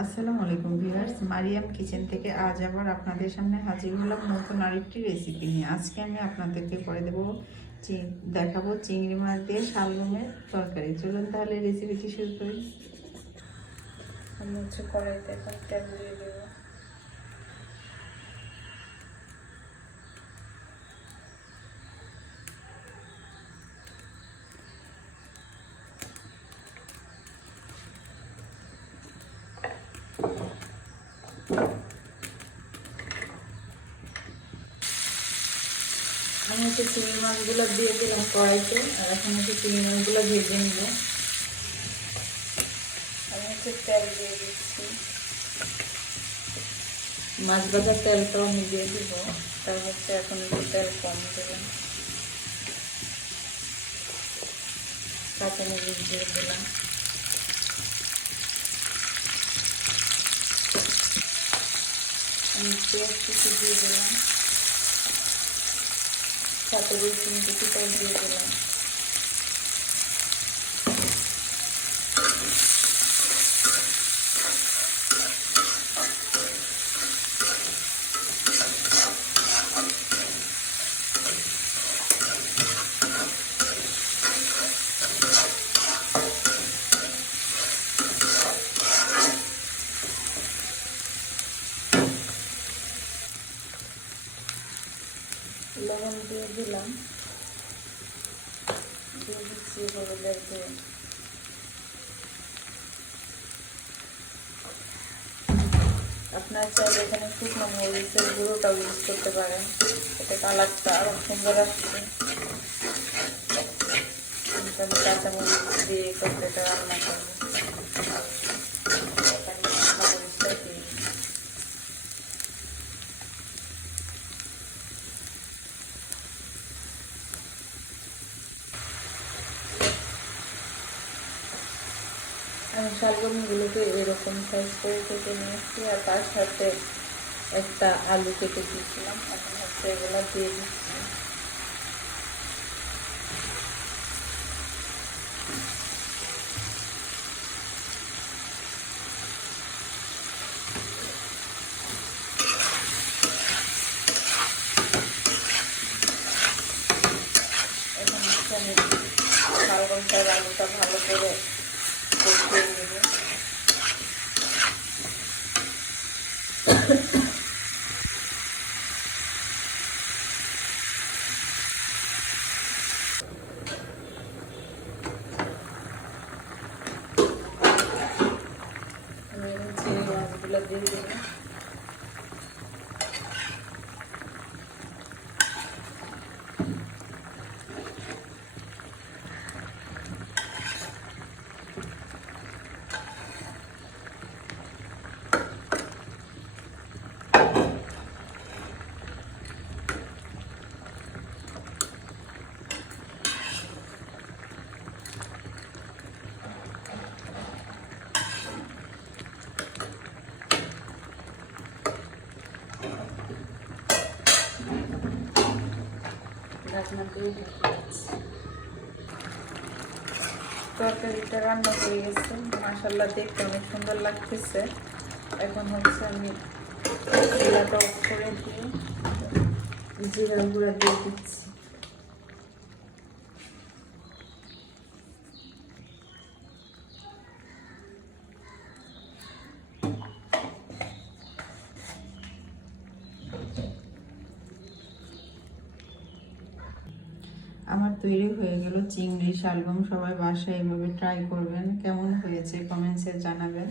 আসসালামু আলাইকুম viewers, Mariam kitchen থেকে আজ আবার আপনাদের সামনে হাজির হলাম নতুন আরেকটি রেসিপি নিয়ে। আজকে আমি আপনাদেরকে করে দেবো চি- দেখাবো চিংড়ি মাছ দিয়ে শালগমের তরকারি। চলুন তাহলে রেসিপিটি শুরু করি। আমি হচ্ছে কড়াইতে এখন তেল দিয়ে আমি হচ্ছে চিংড়ি মাছগুলো দিয়ে দিলাম কড়াইতে, আর এখন হচ্ছে চিংড়ি মাছগুলো ভেজে নিব। আমি হচ্ছে তেল দিয়ে দিচ্ছি। মাছ ভাজার তেলটাও আমি দিয়ে দিব, তার হচ্ছে এখন একটু তেল কম দিলাম কাঁচামরিচ দিয়ে দিলাম। আমি পেঁয়াজ কিছু দিয়ে দিলাম। সাথে রসুন কিছুটা দিয়ে দিলাম লবণ দিয়ে দিলাম। দিয়ে দিচ্ছি হলুদের আপনার চাইলে এখানে শুকনো মরিচের গুঁড়োটাও ইউজ করতে পারেন। এতে কালারটা আরও সুন্দর আসছে। কিন্তু আমি কাঁচা দিয়ে করতে রান্না করব। আমি শালগমগুলোকে এরকম সাইজ করে কেটে নিয়েছি আর তার সাথে একটা আলু কেটে দিয়েছিলাম। এখন হচ্ছে এগুলো দিয়ে দিচ্ছি। আলুটা ভালো করে Gracias. ঢাকনা দিয়ে। তরকারিটা রান্না হয়ে গেছে মাসাল্লাহ দেখতে অনেক সুন্দর লাগতেছে এখন হচ্ছে আমি জিরা গুঁড়া দিয়ে দিচ্ছি আমার তৈরি হয়ে গেল চিংড়ি শালগম সবাই বাসায় এভাবে ট্রাই করবেন। কেমন হয়েছে কমেন্টসে জানাবেন।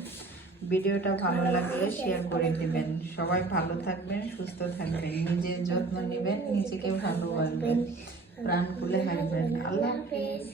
ভিডিওটা ভালো লাগলে শেয়ার করে দেবেন। সবাই ভালো থাকবেন, সুস্থ থাকবেন, নিজের যত্ন নেবেন, নিজেকে ভালোবাসবেন। প্রাণ খুলে হাসবেন। আল্লাহ হাফিজ।